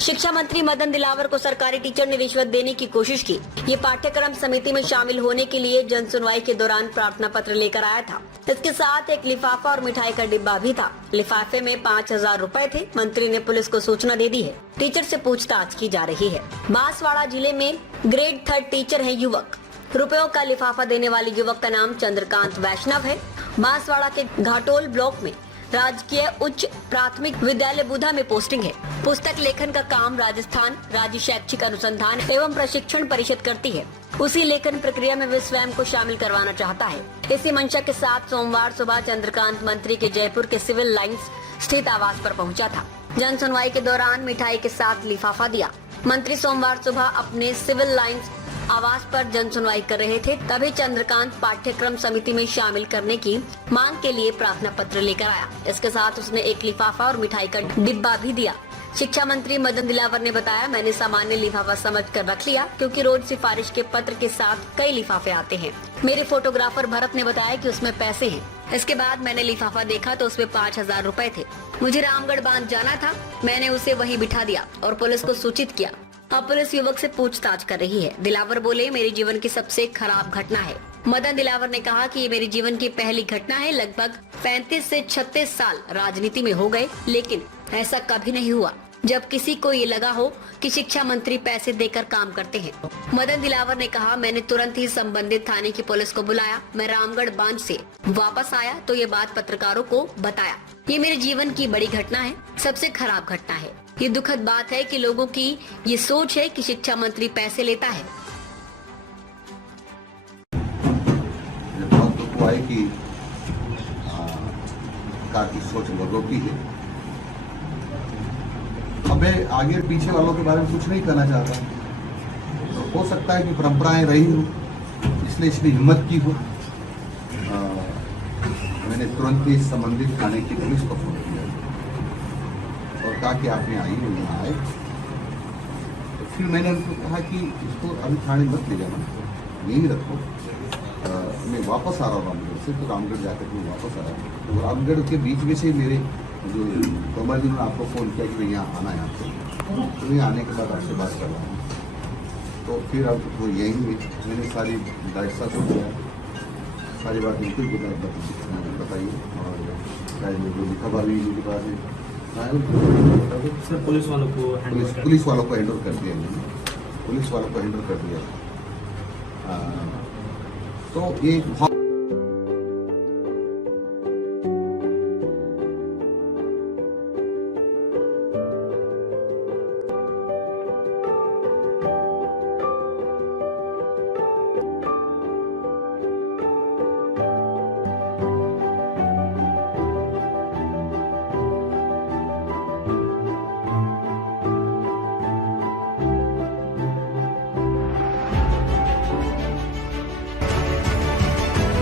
शिक्षा मंत्री मदन दिलावर को सरकारी टीचर ने रिश्वत देने की कोशिश की। ये पाठ्यक्रम समिति में शामिल होने के लिए जन सुनवाई के दौरान प्रार्थना पत्र लेकर आया था। इसके साथ एक लिफाफा और मिठाई का डिब्बा भी था। लिफाफे में 5,000 रुपए थे। मंत्री ने पुलिस को सूचना दे दी है। टीचर से पूछताछ की जा रही है। बांसवाड़ा जिले में ग्रेड 3 टीचर है युवक। रुपयों का लिफाफा देने वाले युवक का नाम चंद्रकांत वैष्णव है। बांसवाड़ा के घाटोल ब्लॉक में राजकीय उच्च प्राथमिक विद्यालय बुधा में पोस्टिंग है। पुस्तक लेखन का काम राजस्थान राज्य शैक्षिक अनुसंधान एवं प्रशिक्षण परिषद करती है। उसी लेखन प्रक्रिया में वे स्वयं को शामिल करवाना चाहता है। इसी मंशा के साथ सोमवार सुबह चंद्रकांत मंत्री के जयपुर के सिविल लाइंस स्थित आवास पर पहुंचा था। जन सुनवाई के दौरान मिठाई के साथ लिफाफा दिया। मंत्री सोमवार सुबह अपने सिविल लाइंस आवास पर जन सुनवाई कर रहे थे, तभी चंद्रकांत पाठ्यक्रम समिति में शामिल करने की मांग के लिए प्रार्थना पत्र लेकर आया। इसके साथ उसने एक लिफाफा और मिठाई का डिब्बा भी दिया। शिक्षा मंत्री मदन दिलावर ने बताया, मैंने सामान्य लिफाफा समझकर रख लिया क्योंकि रोज सिफारिश के पत्र के साथ कई लिफाफे आते हैं। मेरे फोटोग्राफर भरत ने बताया कि उसमें पैसे हैं। इसके बाद मैंने लिफाफा देखा तो उसमें 5,000 रुपए थे। मुझे रामगढ़ बांध जाना था, मैंने उसे वहीं बिठा दिया और पुलिस को सूचित किया। अब पुलिस युवक से पूछताछ कर रही है। दिलावर बोले, मेरे जीवन की सबसे खराब घटना है। मदन दिलावर ने कहा कि ये मेरे जीवन की पहली घटना है। लगभग 35 से 36 साल राजनीति में हो गए, लेकिन ऐसा कभी नहीं हुआ जब किसी को ये लगा हो कि शिक्षा मंत्री पैसे देकर काम करते हैं। मदन दिलावर ने कहा, मैंने तुरंत ही संबंधित थाने की पुलिस को बुलाया। मैं रामगढ़ बांध से वापस आया तो ये बात पत्रकारों को बताया। ये मेरे जीवन की बड़ी घटना है, सबसे खराब घटना है। ये दुखद बात है कि लोगों की ये सोच है कि शिक्षा मंत्री पैसे लेता है। बहुत दुख हुआ है कि सरकार की सोच लोगों की है। अब मैं आगे पीछे वालों के बारे में कुछ नहीं कहना चाहता। तो हो सकता है कि परंपराएं रही हो, इसलिए इसने हिम्मत की हो। मैंने तुरंत ही संबंधित थाने की पुलिस को फोन किया और कहा कि आप यहाँ आइए, यहाँ आए। तो फिर मैंने उनको कहा कि इसको अभी थाने मत ले जाना, यहीं रखो। मैं वापस आ रहा हूँ रामगढ़ से, तो रामगढ़ जाकर मैं वापस आ रहा हूँ। तो रामगढ़ के बीच में से मेरे जो कमल जी ने आपको फ़ोन किया कि मैं यहाँ आना है आपको, तो मैं आने के बाद आपसे बात कर रहा हूँ। तो फिर अब वो यहीं मैंने सारी डायरेक्टर साहब को किया, सारी बात बिल्कुल बताइए और जो लिखा भी लिखा सर पुलिस वालों को हैंड ओवर कर दिया मैंने, पुलिस वालों को हैंड ओवर कर दिया। तो ये